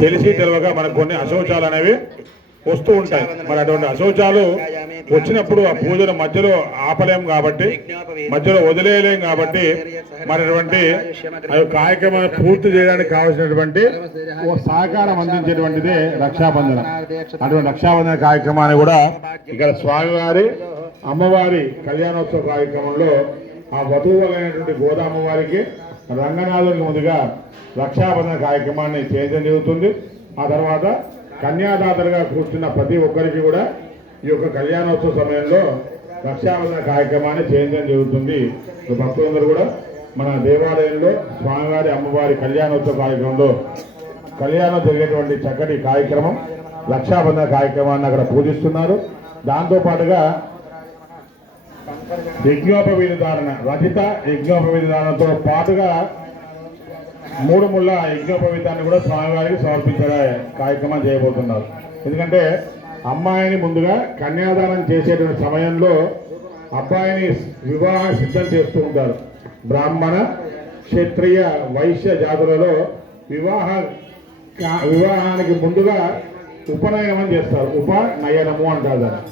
తెలిసి తెలియక మనకు కొన్ని అశౌచాలు అనేవి వస్తూ ఉంటాయి. మరి అటువంటి అశౌచాలు వచ్చినప్పుడు ఆ పూజల మధ్యలో ఆపలేం కాబట్టి మధ్యలో వదిలేయలేం కాబట్టి మరి అటువంటి కార్యక్రమాన్ని పూర్తి చేయడానికి కావాల్సినటువంటి ఓ సహకారం అందించేటువంటిదే రక్షాబంధనం. అటువంటి రక్షాబంధన కార్యక్రమాన్ని కూడా ఇక్కడ స్వామివారి అమ్మవారి కళ్యాణోత్సవ కార్యక్రమంలో ఆ వధువులైనటువంటి గోదామ్మవారికి రంగనాథునికి ముందుగా రక్షాబంధన కార్యక్రమాన్ని చేయడం జరుగుతుంది. ఆ తర్వాత కన్యాదాతలుగా కూర్చున్న ప్రతి ఒక్కరికి కూడా ఈ యొక్క కళ్యాణోత్సవ సమయంలో రక్షాబంధన కార్యక్రమాన్ని చేయడం జరుగుతుంది. భక్తులందరూ కూడా మన దేవాలయంలో స్వామివారి అమ్మవారి కళ్యాణోత్సవ కార్యక్రమంలో కళ్యాణం జరిగేటువంటి చక్కటి కార్యక్రమం రక్షాబంధన కార్యక్రమాన్ని అక్కడ పూజిస్తున్నారు. దాంతో పాటుగా యజ్ఞోపవీధి ధారణ రచిత యజ్ఞోపవీధి ధారణతో పాటుగా మూడు ముళ్ళ యజ్ఞోపవీతాన్ని కూడా స్వామివారికి సమర్పించే కార్యక్రమం చేయబోతున్నారు. ఎందుకంటే అమ్మాయిని ముందుగా కన్యాదానం చేసేటువంటి సమయంలో అబ్బాయిని వివాహ సిద్ధం చేస్తూ ఉంటారు. బ్రాహ్మణ క్షత్రియ వైశ్య జాతులలో వివాహ వివాహానికి ముందుగా ఉపనయనం చేస్తారు. ఉపనయనము అంటారు దాన్ని.